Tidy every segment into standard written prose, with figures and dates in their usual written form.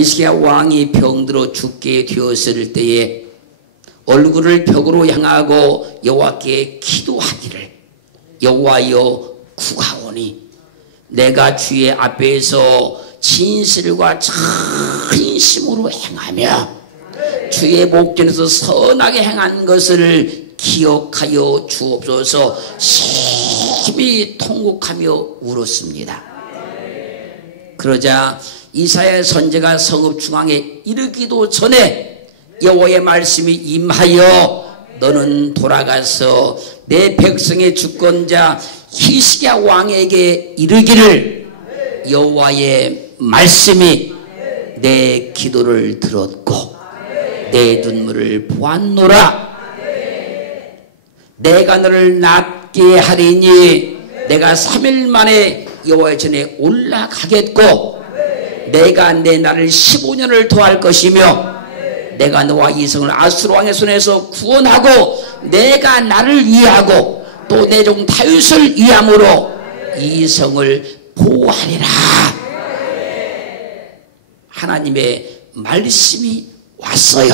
히스기야 왕이 병들어 죽게 되었을 때에 얼굴을 벽으로 향하고 여호와께 기도하기를 여호와여 구하오니 내가 주의 앞에서 진실과 진심으로 행하며 주의 목전에서 선하게 행한 것을 기억하여 주옵소서. 심히 통곡하며 울었습니다. 그러자 이사야 선지자가 성읍 중앙에 이르기도 전에 여호와의 말씀이 임하여 너는 돌아가서 내 백성의 주권자 히스기야 왕에게 이르기를 여호와의 말씀이 내 기도를 들었고 내 눈물을 보았노라. 내가 너를 낫게 하리니 내가 3일 만에 여호와의 전에 올라가겠고 내가 내 날을 15년을 더할 것이며 내가 너와 이 성을 아수르 왕의 손에서 구원하고 내가 나를 위하고 또 내 종 다윗을 위함으로 이 성을 보호하리라. 하나님의 말씀이 왔어요.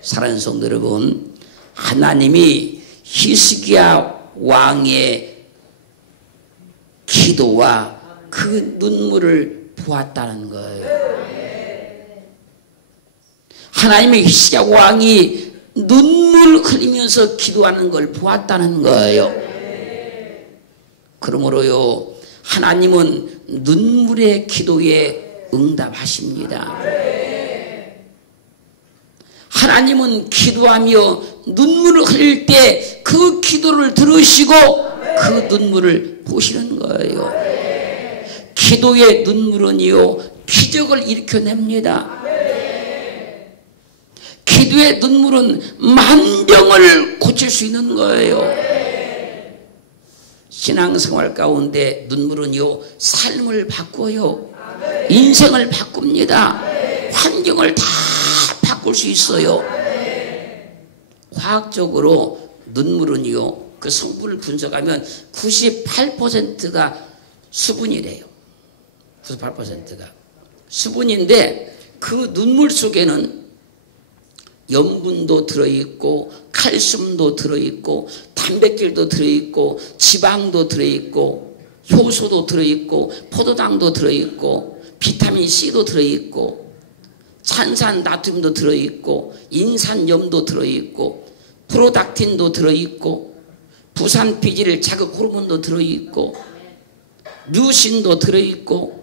사랑하는 성도 여러분, 하나님이 히스기야 왕의 기도와 그 눈물을 보았다는 거예요. 하나님의 히스기야 왕이 눈물 흘리면서 기도하는 걸 보았다는 거예요. 그러므로요, 하나님은 눈물의 기도에 응답하십니다. 하나님은 기도하며 눈물을 흘릴 때 그 기도를 들으시고 그 눈물을 보시는 거예요. 기도의 눈물은요, 기적을 일으켜냅니다. 기도의 눈물은 만병을 고칠 수 있는 거예요. 신앙생활 가운데 눈물은요, 삶을 바꿔요. 인생을 바꿉니다. 환경을 다 바꿀 수 있어요. 과학적으로 눈물은요, 그 성분을 분석하면 98%가 수분이래요. 98%가 수분인데 그 눈물 속에는 염분도 들어있고 칼슘도 들어있고 단백질도 들어있고 지방도 들어있고 효소도 들어있고 포도당도 들어있고 비타민C도 들어있고 찬산 나트륨도 들어있고 인산염도 들어있고 프로닥틴도 들어있고 부산피질 자극 호르몬도 들어있고 류신도 들어있고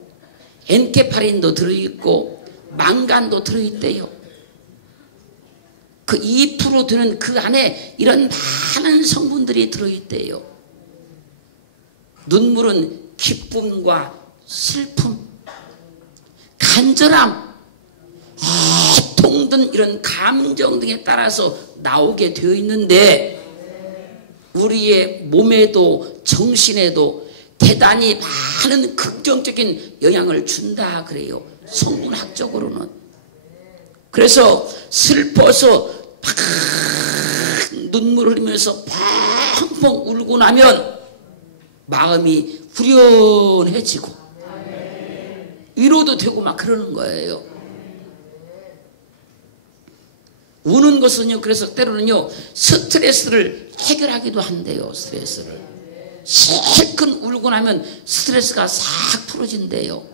엔케파린도 들어있고 망간도 들어있대요. 그 2% 되는 그 안에 이런 많은 성분들이 들어있대요. 눈물은 기쁨과 슬픔, 간절함, 고통 등 이런 감정 등에 따라서 나오게 되어 있는데 우리의 몸에도 정신에도 대단히 많은 긍정적인 영향을 준다 그래요. 성분학적으로는. 그래서 슬퍼서 팍 눈물 흘리면서 펑펑 울고 나면 마음이 후련해지고 위로도 되고 막 그러는 거예요. 우는 것은요, 그래서 때로는요, 스트레스를 해결하기도 한대요. 스트레스를 실컷 울고 나면 스트레스가 싹 풀어진대요.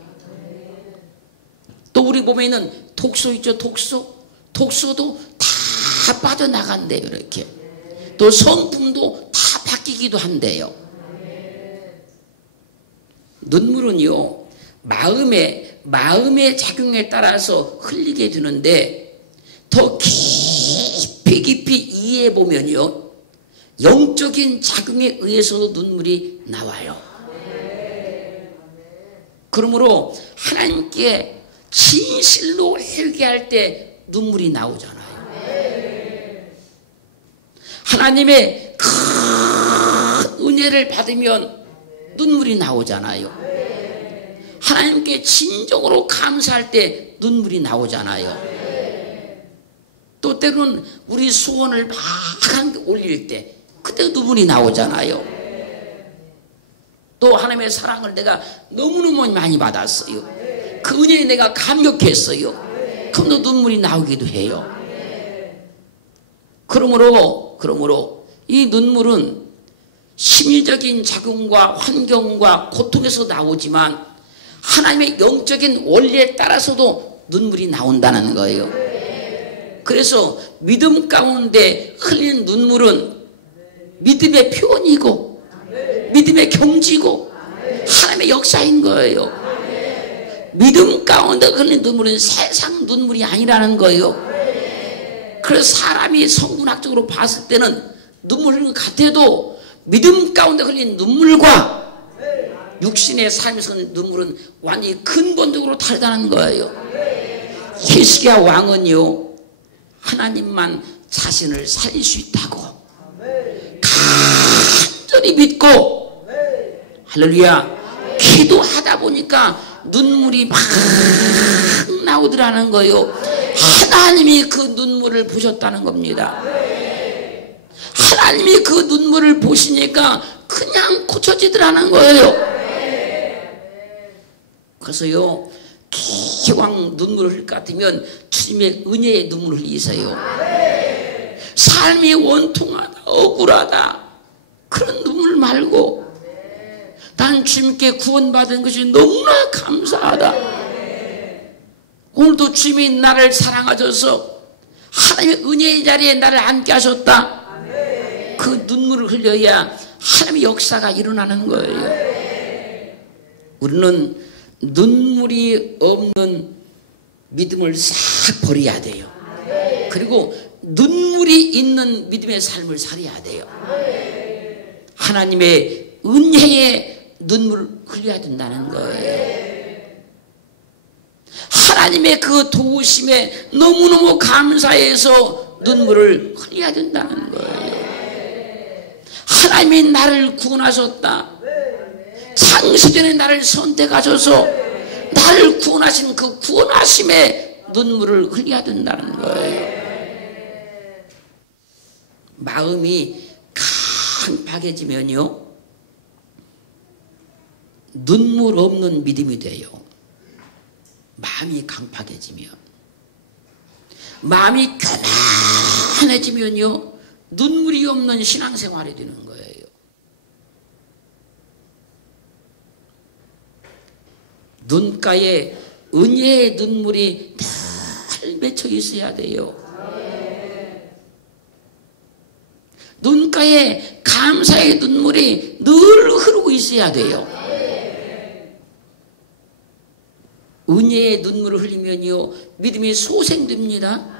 또 우리 몸에 있는 독소 있죠. 독소도 다 빠져나간대요. 이렇게. 또 성품도 다 바뀌기도 한대요. 눈물은요, 마음의 작용에 따라서 흘리게 되는데 더 깊이 이해해 보면요, 영적인 작용에 의해서도 눈물이 나와요. 그러므로 하나님께 진실로 회개할 때 눈물이 나오잖아요. 하나님의 큰 은혜를 받으면 눈물이 나오잖아요. 하나님께 진정으로 감사할 때 눈물이 나오잖아요. 또 때로는 우리 소원을 막 올릴 때 그때 눈물이 나오잖아요. 또 하나님의 사랑을 내가 너무너무 많이 받았어요. 그 은혜에 내가 감격했어요. 그럼 눈물이 나오기도 해요. 그러므로 이 눈물은 심리적인 작용과 환경과 고통에서 나오지만 하나님의 영적인 원리에 따라서도 눈물이 나온다는 거예요. 그래서 믿음 가운데 흘리는 눈물은 믿음의 표현이고 믿음의 경지고 하나님의 역사인 거예요. 믿음 가운데 흘리는 눈물은 세상 눈물이 아니라는 거예요. 그래서 사람이 성문학적으로 봤을 때는 눈물 흘리는 것 같아도 믿음 가운데 흘린 눈물과 육신의 삶에서 흘리는 눈물은 완전히 근본적으로 다르다는 거예요. 히스기야 왕은요, 하나님만 자신을 살릴 수 있다고 간절히 믿고 할렐루야 기도하다 보니까 눈물이 막 나오더라는 거예요. 하나님이 그 눈물을 보셨다는 겁니다. 하나님이 그 눈물을 보시니까 그냥 고쳐지더라는 거예요. 그래서요, 기왕 눈물을 흘릴 것 같으면 주님의 은혜의 눈물을 흘리세요. 삶이 원통하다, 억울하다, 그런 눈물 말고 난 주님께 구원받은 것이 너무나 감사하다. 오늘도 주님이 나를 사랑하셔서 하나님의 은혜의 자리에 나를 앉게 하셨다. 그 눈물을 흘려야 하나님의 역사가 일어나는 거예요. 우리는 눈물이 없는 믿음을 싹 버려야 돼요. 그리고 눈물이 있는 믿음의 삶을 살아야 돼요. 하나님의 은혜에 눈물을 흘려야 된다는 거예요. 하나님의 그 도우심에 너무너무 감사해서 눈물을 흘려야 된다는 거예요. 하나님이 나를 구원하셨다. 창세전에 나를 선택하셔서 나를 구원하신 그 구원하심에 눈물을 흘려야 된다는 거예요. 마음이 강팍해지면요, 눈물 없는 믿음이 돼요. 마음이 강팍해지면, 마음이 교만해지면요, 눈물이 없는 신앙생활이 되는 거예요. 눈가에 은혜의 눈물이 늘 맺혀 있어야 돼요. 눈가에 감사의 눈물이 늘 흐르고 있어야 돼요. 은혜의 눈물을 흘리면요, 믿음이 소생됩니다.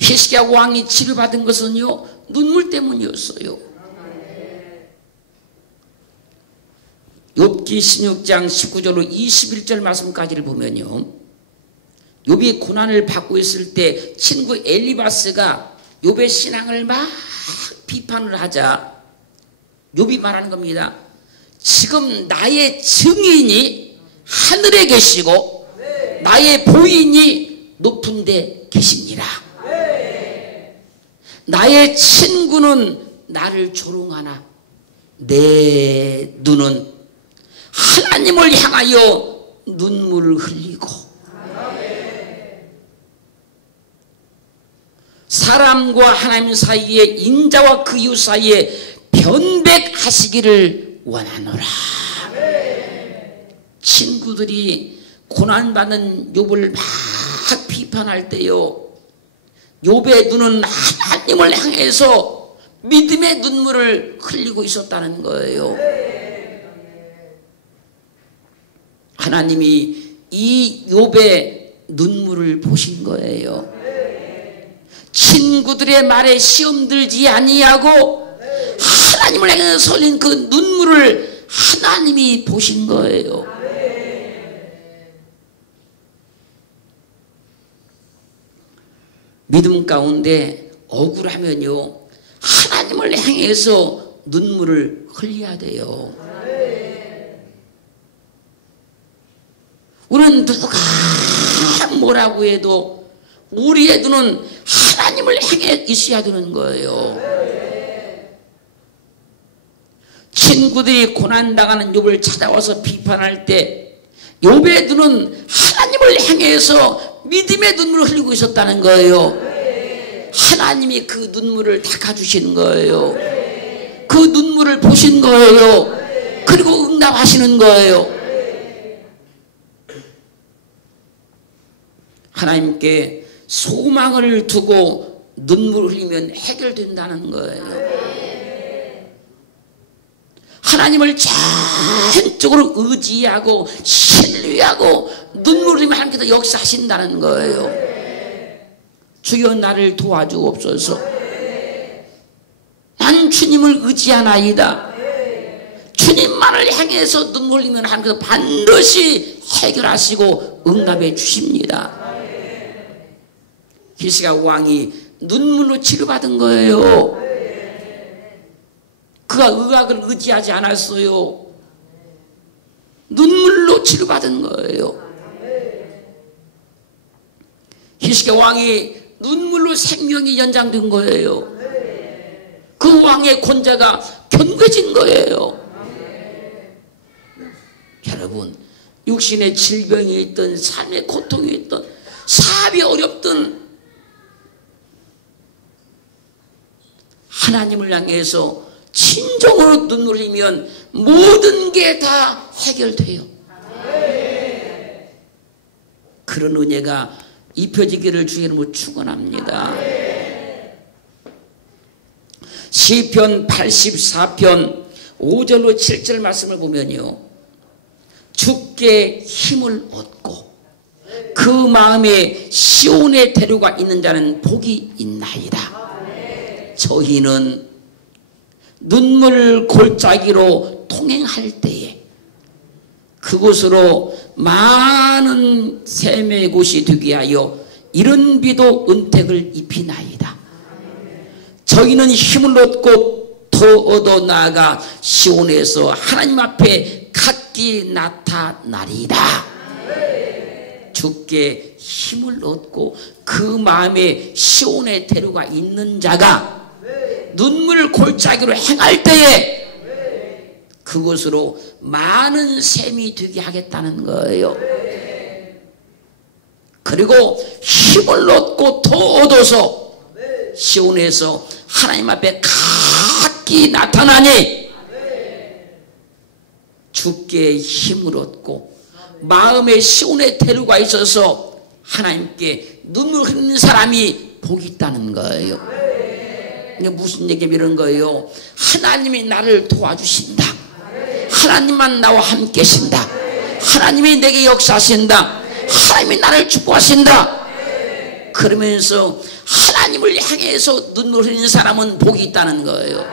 히스기야 왕이 치료받은 것은요, 눈물 때문이었어요. 욥기 16장 19절로 21절 말씀까지를 보면요, 욥이 고난을 받고 있을 때 친구 엘리바스가 욥의 신앙을 막 비판을 하자 욥이 말하는 겁니다. 지금 나의 증인이 하늘에 계시고 나의 부인이 높은 데 계십니다. 나의 친구는 나를 조롱하나 내 눈은 하나님을 향하여 눈물을 흘리고 사람과 하나님 사이에, 인자와 그 이웃 사이에 변백하시기를 원하노라. 친구들이 고난받는 욥을 막 비판할 때요, 욥의 눈은 하나님을 향해서 믿음의 눈물을 흘리고 있었다는 거예요. 하나님이 이 욥의 눈물을 보신 거예요. 친구들의 말에 시험 들지 아니하고 하나님을 향해서 설린 그 눈물을 하나님이 보신 거예요. 믿음 가운데 억울하면요, 하나님을 향해서 눈물을 흘려야 돼요. 우리는 누가 뭐라고 해도 우리의 눈은 하나님을 향해 있어야 되는 거예요. 친구들이 고난당하는 욥을 찾아와서 비판할 때 욥의 눈은 하나님을 향해서 믿음의 눈물을 흘리고 있었다는 거예요. 하나님이 그 눈물을 닦아주시는 거예요. 그 눈물을 보신 거예요. 그리고 응답하시는 거예요. 하나님께 소망을 두고 눈물을 흘리면 해결된다는 거예요. 하나님을 전적으로 의지하고 신뢰하고 눈물을 흘리면 하나님께서 역사하신다는 거예요. 주여 나를 도와주옵소서. 난 주님을 의지하나이다. 주님만을 향해서 눈물 흘리면 하나님께서 반드시 해결하시고 응답해 주십니다. 히스기야 왕이 눈물로 치료받은 거예요. 그가 의학을 의지하지 않았어요. 눈물로 치료받은 거예요. 히스기야 왕이 눈물로 생명이 연장된 거예요. 그 왕의 권세가 견고해진 거예요. 여러분, 육신의 질병이 있든 삶의 고통이 있든 사업이 어렵든 하나님을 향해서 진정으로 눈물 흘리면 모든 게 다 해결돼요. 그런 은혜가 입혀지기를 주의 이름으로 축원합니다. 시편 84편 5절로 7절 말씀을 보면요, 주께 힘을 얻고 그 마음에 시온의 대로가 있는 자는 복이 있나이다. 저희는 눈물 골짜기로 통행할 때에 그곳으로 많은 샘의 곳이 되게 하여 이른 비도 은택을 입히나이다. 저희는 힘을 얻고 더 얻어 나아가 시온에서 하나님 앞에 각기 나타나리이다. 주께 힘을 얻고 그 마음에 시온의 대로가 있는 자가 눈물 골짜기로 행할 때에 그곳으로 많은 샘이 되게 하겠다는 거예요. 그리고 힘을 얻고 더 얻어서 시온에서 하나님 앞에 각기 나타나니 주께 힘을 얻고 마음에 시온의 대로가 있어서 하나님께 눈물 흘리는 사람이 복이 있다는 거예요. 이게 무슨 얘기냐면 이런 거예요. 하나님이 나를 도와주신다. 하나님만 나와 함께 계신다. 하나님이 내게 역사하신다. 하나님이 나를 축복하신다. 그러면서 하나님을 향해서 눈물 흘리는 사람은 복이 있다는 거예요.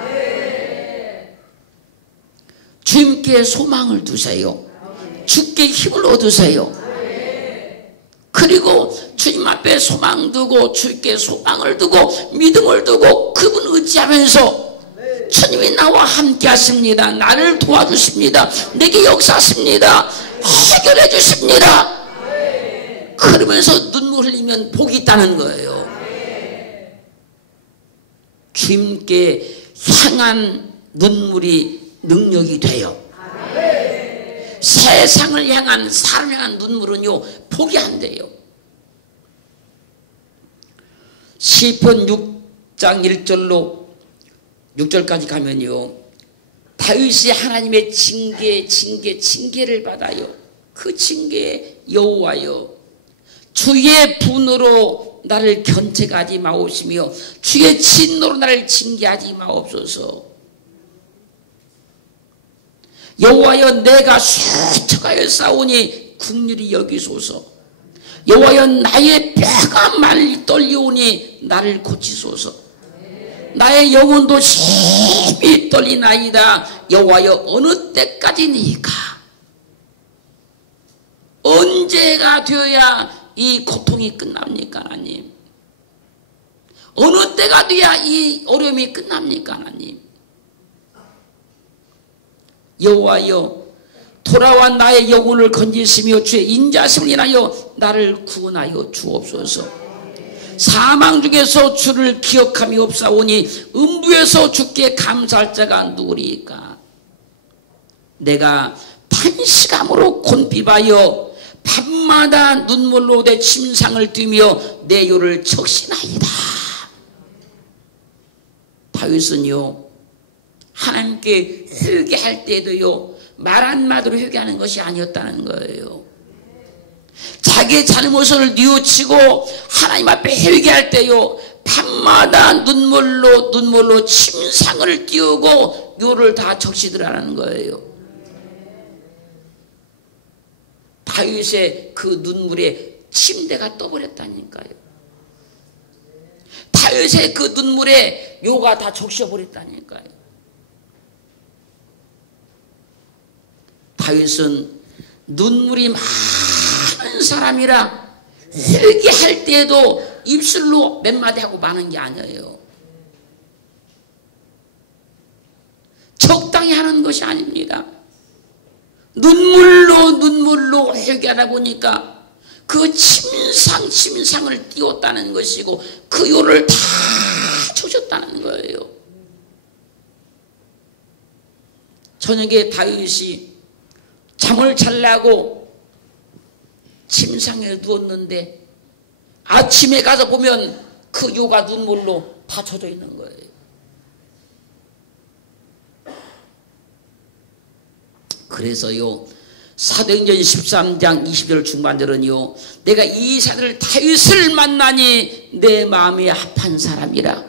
주님께 소망을 두세요. 주께 힘을 얻으세요. 그리고 주님 앞에 소망 두고 주께 소망을 두고 믿음을 두고 그분 의지하면서 주님이 나와 함께 하십니다. 나를 도와주십니다. 내게 역사하십니다. 해결해 주십니다. 그러면서 눈물 흘리면 복이 있다는 거예요. 주님께 향한 눈물이 능력이 돼요. 세상을 향한 사람을 향한 눈물은요 복이 안 돼요. 시편 6장 1절로 6절까지 가면요, 다윗이 하나님의 징계를 받아요. 그 징계, 여호와여 주의 분으로 나를 견책하지 마옵시며 주의 진노로 나를 징계하지 마옵소서. 여호와여 내가 수척하여 싸우니 긍휼히 여기소서. 여호와여 나의 뼈가 많이 떨려오니 나를 고치소서. 나의 영혼도 심히 떨리나이다. 여호와여 어느 때까지니까? 언제가 되어야 이 고통이 끝납니까 하나님? 어느 때가 돼야 이 어려움이 끝납니까 하나님? 여호와여 돌아와 나의 영혼을 건지시며 주의 인자심을 인하여 나를 구원하여 주옵소서. 사망 중에서 주를 기억함이 없사오니 음부에서 주께 감사할 자가 누구리까? 내가 반시감으로 곤비하여 밤마다 눈물로 내 침상을 띠며 내 요를 적시나이다. 다윗은요, 하나님께 회개할 때도요, 말 한마디로 회개하는 것이 아니었다는 거예요. 자기의 잘못을 뉘우치고 하나님 앞에 회개할 때요, 밤마다 눈물로 침상을 띄우고 요를 다 적시더라는 거예요. 다윗의 그 눈물에 침대가 떠버렸다니까요. 다윗의 그 눈물에 요가 다 적셔버렸다니까요. 다윗은 눈물이 많은 사람이라 회개할 때에도 입술로 몇 마디 하고 마는 게 아니에요. 적당히 하는 것이 아닙니다. 눈물로 회개하다 보니까 그 침상을 띄웠다는 것이고 그 요를 다 쳐줬다는 거예요. 저녁에 다윗이 잠을 자려고 침상에 누웠는데 아침에 가서 보면 그 요가 눈물로 다 젖어 있는 거예요. 그래서요, 사도행전 13장 20절 중반절은요, 내가 이 사람을 다윗을 만나니 내 마음에 합한 사람이라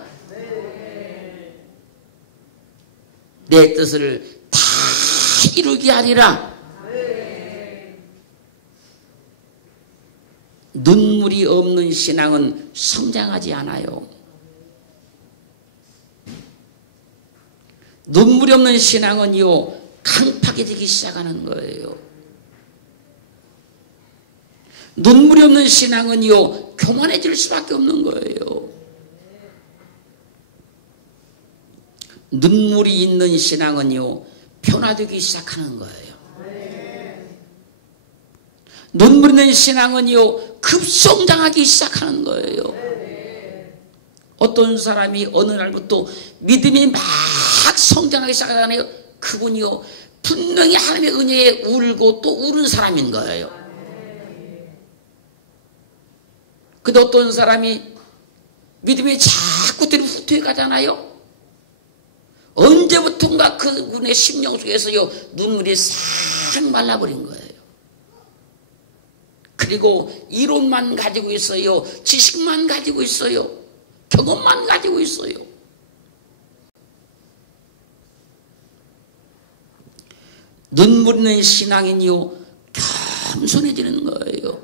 내 뜻을 다 이루게 하리라. 눈물이 없는 신앙은 성장하지 않아요. 눈물이 없는 신앙은요, 강팍해지기 시작하는 거예요. 눈물이 없는 신앙은요, 교만해질 수밖에 없는 거예요. 눈물이 있는 신앙은요, 변화되기 시작하는 거예요. 눈물 있는 신앙은요, 급성장하기 시작하는 거예요. 어떤 사람이 어느 날부터 믿음이 막 성장하기 시작하잖아요. 그분이요, 분명히 하나님의 은혜에 울고 또 우는 사람인 거예요. 근데 어떤 사람이 믿음이 자꾸 뒤로 후퇴해 가잖아요. 언제부턴가 그분의 심령 속에서요, 눈물이 싹 말라버린 거예요. 그리고 이론만 가지고 있어요. 지식만 가지고 있어요. 경험만 가지고 있어요. 눈물 있는 신앙인요, 겸손해지는 거예요.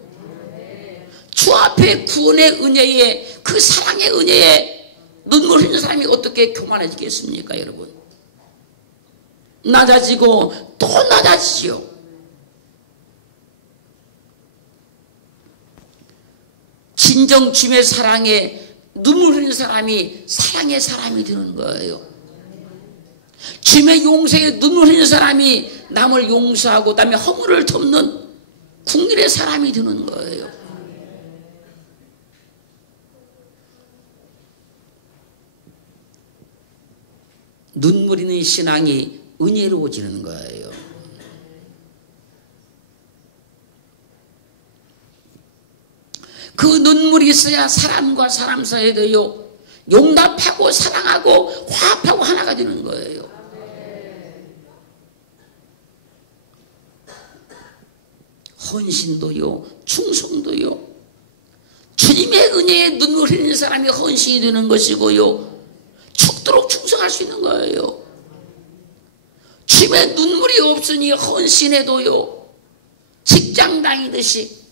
주 앞에 구원의 은혜에, 그 사랑의 은혜에 눈물 흘리는 사람이 어떻게 교만해지겠습니까, 여러분? 낮아지고 또 낮아지죠. 진정 주님의 사랑에 눈물 흘리는 사람이 사랑의 사람이 되는 거예요. 주님의 용서에 눈물 흘리는 사람이 남을 용서하고 남의 허물을 덮는 국민의 사람이 되는 거예요. 눈물 있는 신앙이 은혜로워지는 거예요. 그 눈물이 있어야 사람과 사람 사이에도요, 용납하고 사랑하고 화합하고 하나가 되는 거예요. 헌신도요, 충성도요, 주님의 은혜에 눈물 흘리는 사람이 헌신이 되는 것이고요, 죽도록 충성할 수 있는 거예요. 주님의 눈물이 없으니 헌신해도요, 직장 다니듯이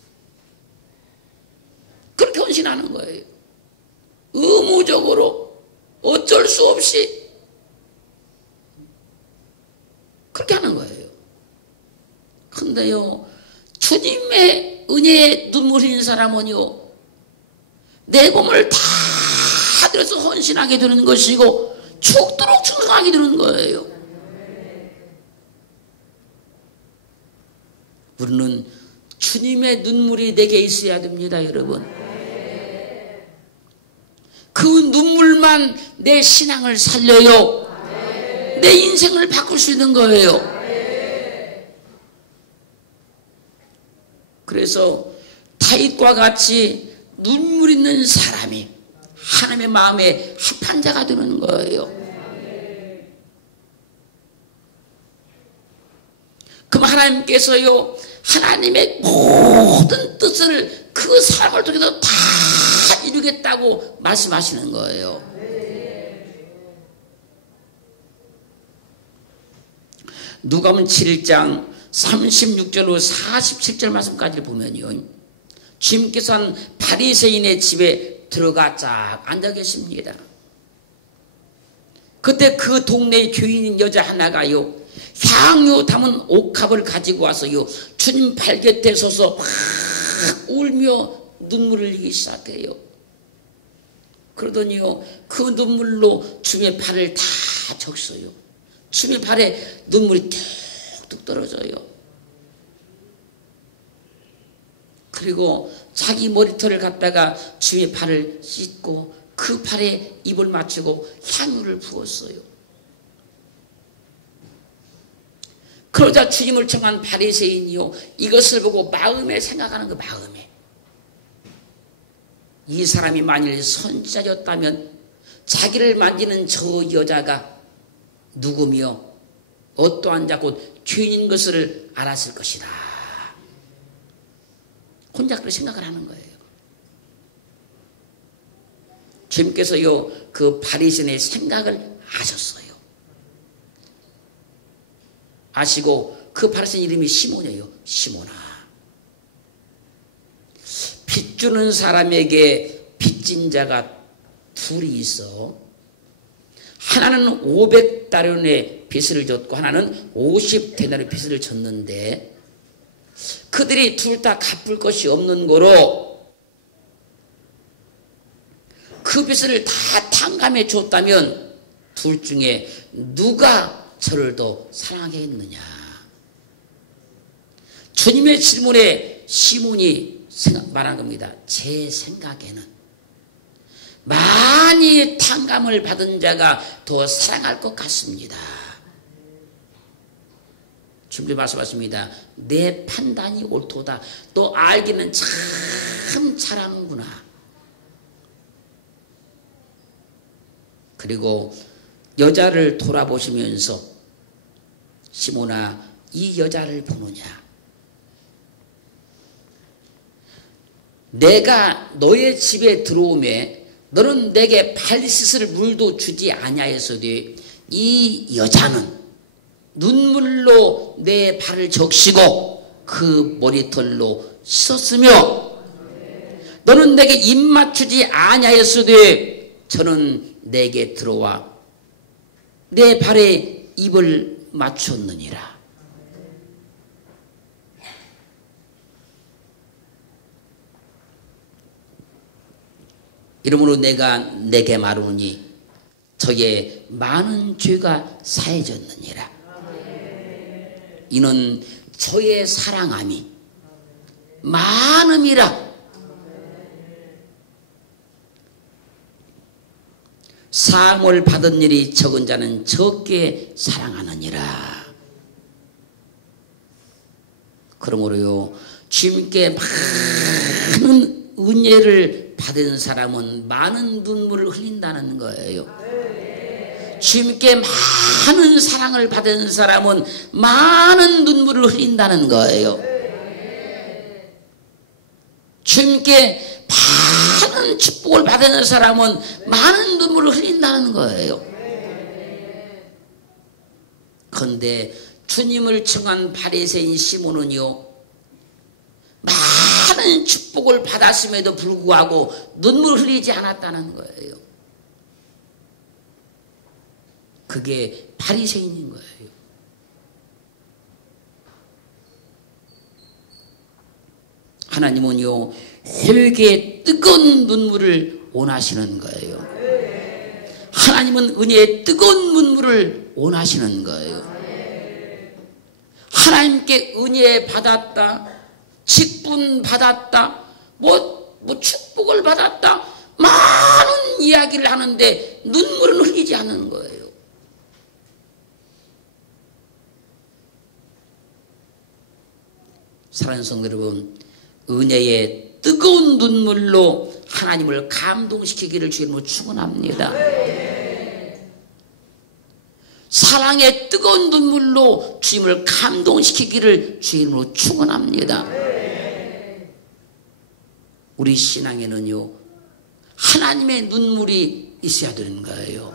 그렇게 헌신하는 거예요. 의무적으로 어쩔 수 없이 그렇게 하는 거예요. 근데요, 주님의 은혜에 눈물 흘리는 사람은요, 내 몸을 다 들여서 헌신하게 되는 것이고 죽도록 충성하게 되는 거예요. 우리는 주님의 눈물이 내게 있어야 됩니다, 여러분. 그 눈물만 내 신앙을 살려요. 내 인생을 바꿀 수 있는 거예요. 그래서 다윗과 같이 눈물 있는 사람이 하나님의 마음에 합한 자가 되는 거예요. 그럼 하나님께서요, 하나님의 모든 뜻을 그 사람을 통해서 다 이루겠다고 말씀하시는 거예요. 누가복음 7장 36절로 47절 말씀까지 보면요, 주님께서 한 바리새인의 집에 들어가 쫙 앉아 계십니다. 그때 그 동네의 교인 여자 하나가요, 향유 담은 옥합을 가지고 와서요, 주님 발 곁에 서서 막 울며 눈물을 흘리기 시작해요. 그러더니요, 그 눈물로 주님의 발을 다 적셔요. 주님의 발에 눈물이 뚝뚝 떨어져요. 그리고 자기 머리털을 갖다가 주님의 발을 씻고 그 발에 입을 맞추고 향유를 부었어요. 그러자 주님을 청한 바리새인이요, 이것을 보고 마음에 생각하는 거, 마음에. 이 사람이 만일 선지자였다면 자기를 만지는 저 여자가 누구며 어떠한 자고 죄인인 것을 알았을 것이다. 혼자 그렇게 생각을 하는 거예요. 주님께서요, 그 바리새인의 생각을 아셨어요. 아시고 그 바리새인 이름이 시몬이에요. 시몬아. 빚 주는 사람에게 빚진 자가 둘이 있어. 하나는 500다련의 빚을 졌고 하나는 50데나리온의 빚을 졌는데 그들이 둘 다 갚을 것이 없는 거로 그 빚을 다 탕감해 줬다면 둘 중에 누가 저를 더 사랑하겠느냐. 주님의 질문에 시몬이 말한 겁니다. 제 생각에는 많이 탕감을 받은 자가 더 사랑할 것 같습니다. 주님이 말씀하십니다. 내 판단이 옳도다. 너 알기는 참 잘하는구나. 그리고 여자를 돌아보시면서 시몬아, 이 여자를 보느냐? 내가 너의 집에 들어오매 너는 내게 발 씻을 물도 주지 아니하였으되 이 여자는 눈물로 내 발을 적시고 그 머리털로 씻었으며 너는 내게 입 맞추지 아니하였으되 저는 내게 들어와 내 발에 입을 맞췄느니라. 이러므로 내가 내게 말하노니 저의 많은 죄가 사해졌느니라. 이는 저의 사랑함이 많음이라. 사함을 받은 일이 적은 자는 적게 사랑하느니라. 그러므로요, 주님께 많은 은혜를 받은 사람은 많은 눈물을 흘린다는 거예요. 주님께 많은 사랑을 받은 사람은 많은 눈물을 흘린다는 거예요. 주님께 많은 축복을 받은 사람은 많은 눈물을 흘린다는 거예요. 그런데 주님을 청한 바리새인 시몬은요, 많은 축복을 받았음에도 불구하고 눈물을 흘리지 않았다는 거예요. 그게 바리새인인 거예요. 하나님은요, 회개의 뜨거운 눈물을 원하시는 거예요. 하나님은 은혜의 뜨거운 눈물을 원하시는 거예요. 하나님께 은혜 받았다, 직분 받았다, 축복을 받았다, 많은 이야기를 하는데 눈물은 흘리지 않는 거예요. 사랑하는 성도 여러분, 은혜의 뜨거운 눈물로 하나님을 감동시키기를 주님으로 축원합니다. 사랑의 뜨거운 눈물로 주님을 감동시키기를 주님으로 축원합니다. 우리 신앙에는요, 하나님의 눈물이 있어야 되는 거예요.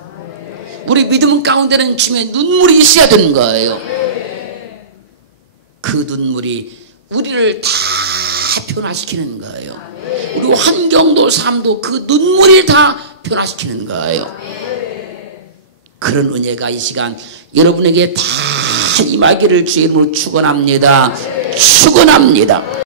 우리 믿음 가운데는 주님의 눈물이 있어야 되는 거예요. 그 눈물이 우리를 다 변화시키는 거예요. 우리 환경도 삶도 그 눈물이 다 변화시키는 거예요. 그런 은혜가 이 시간 여러분에게 다 임하기를 주의 이름으로 축원합니다. 축원합니다.